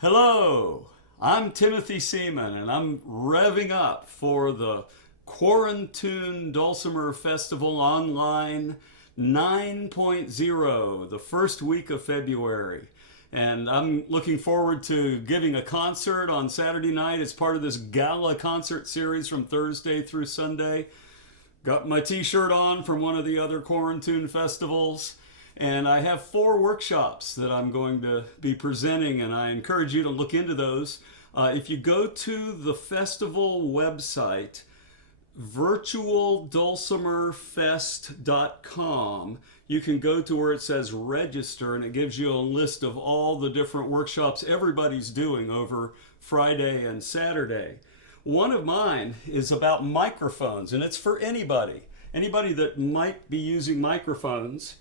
Hello, I'm Timothy Seaman, and I'm revving up for the QuaranTUNE Dulcimer Festival Online 9.0, the first week of February. And I'm looking forward to giving a concert on Saturday night as part of this gala concert series from Thursday through Sunday. Got my t-shirt on from one of the other QuaranTUNE festivals. And I have 4 workshops that I'm going to be presenting, and I encourage you to look into those. If you go to the festival website, virtualdulcimerfest.com, you can go to where it says register, and it gives you a list of all the different workshops everybody's doing over Friday and Saturday. One of mine is about microphones, and it's for anybody that might be using microphones.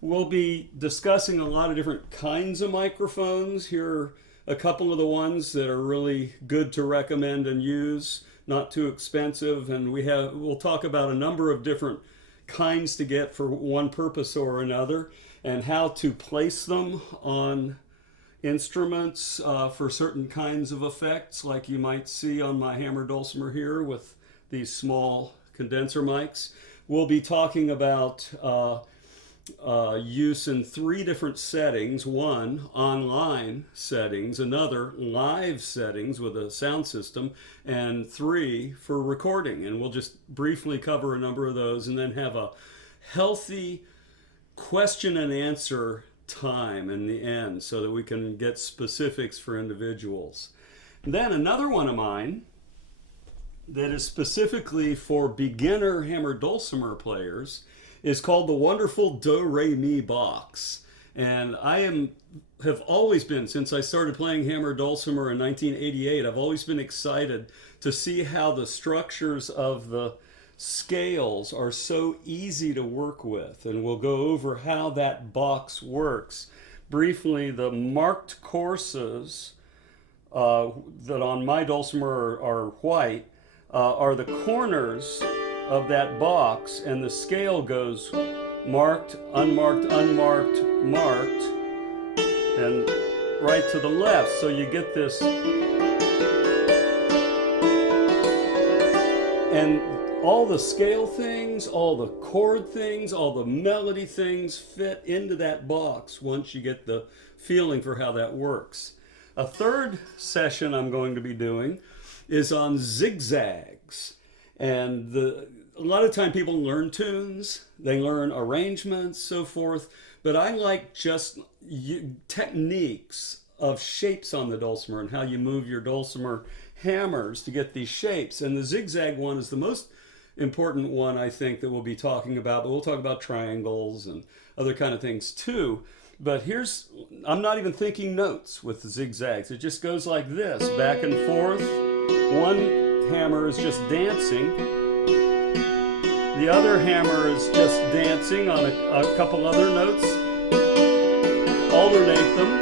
We'll be discussing a lot of different kinds of microphones. Here are a couple of the ones that are really good to recommend and use, not too expensive, and we'll talk about a number of different kinds to get for one purpose or another, and how to place them on instruments for certain kinds of effects, like you might see on my hammer dulcimer here with these small condenser mics. We'll be talking about use in 3 different settings. One, online settings, another, live settings with a sound system, and 3, for recording. And we'll just briefly cover a number of those and then have a healthy question and answer time in the end so that we can get specifics for individuals. And then another one of mine that is specifically for beginner hammer dulcimer players is called the wonderful Do Re Mi box. And have always been, since I started playing hammer dulcimer in 1988, I've always been excited to see how the structures of the scales are so easy to work with. And we'll go over how that box works. Briefly, the marked courses that on my dulcimer are white are the corners of that box, and the scale goes marked, unmarked, unmarked, marked, and right to the left. So you get this, and all the scale things, all the chord things, all the melody things fit into that box once you get the feeling for how that works. A third session I'm going to be doing is on zigzags. And a lot of time people learn tunes, they learn arrangements, so forth, but I like just techniques of shapes on the dulcimer and how you move your dulcimer hammers to get these shapes. And the zigzag one is the most important one, I think, that we'll be talking about, but we'll talk about triangles and other kind of things too. But I'm not even thinking notes with the zigzags. It just goes like this, back and forth. One hammer is just dancing. The other hammer is just dancing on a couple other notes. Alternate them.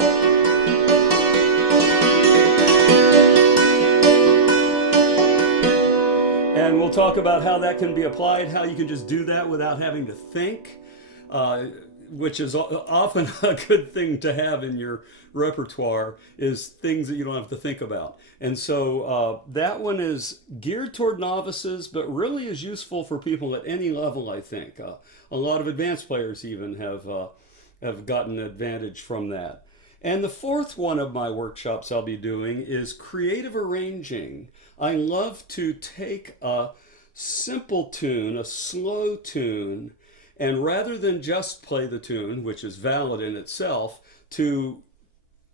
And we'll talk about how that can be applied, how you can just do that without having to think, which is often a good thing to have in your repertoire, is things that you don't have to think about. And so that one is geared toward novices, but really is useful for people at any level, I think. A lot of advanced players even have gotten advantage from that. And the fourth one of my workshops I'll be doing is creative arranging. I love to take a simple tune, a slow tune, and rather than just play the tune, which is valid in itself, to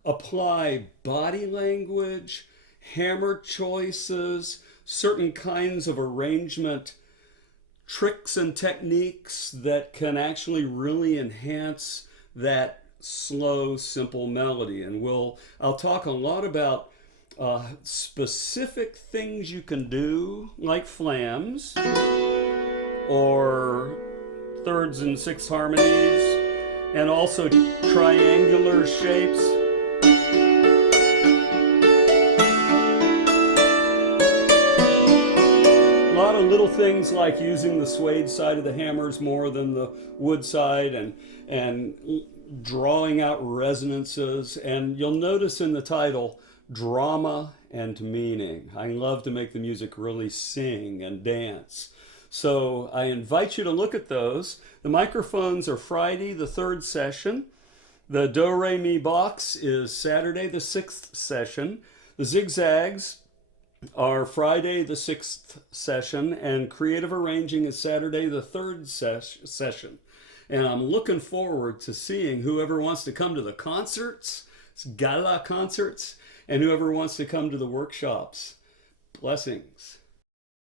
apply body language, hammer choices, certain kinds of arrangement tricks and techniques that can actually really enhance that slow, simple melody. And I'll talk a lot about specific things you can do, like flams, or thirds and sixths harmonies, and also triangular shapes. A lot of little things like using the suede side of the hammers more than the wood side, and drawing out resonances. And you'll notice in the title, drama and meaning. I love to make the music really sing and dance. So I invite you to look at those. The microphones are Friday, the third session. The Do Re Mi box is Saturday, the sixth session. The zigzags are Friday, the sixth session, and creative arranging is Saturday, the third session. And I'm looking forward to seeing whoever wants to come to the concerts, gala concerts, and whoever wants to come to the workshops. Blessings.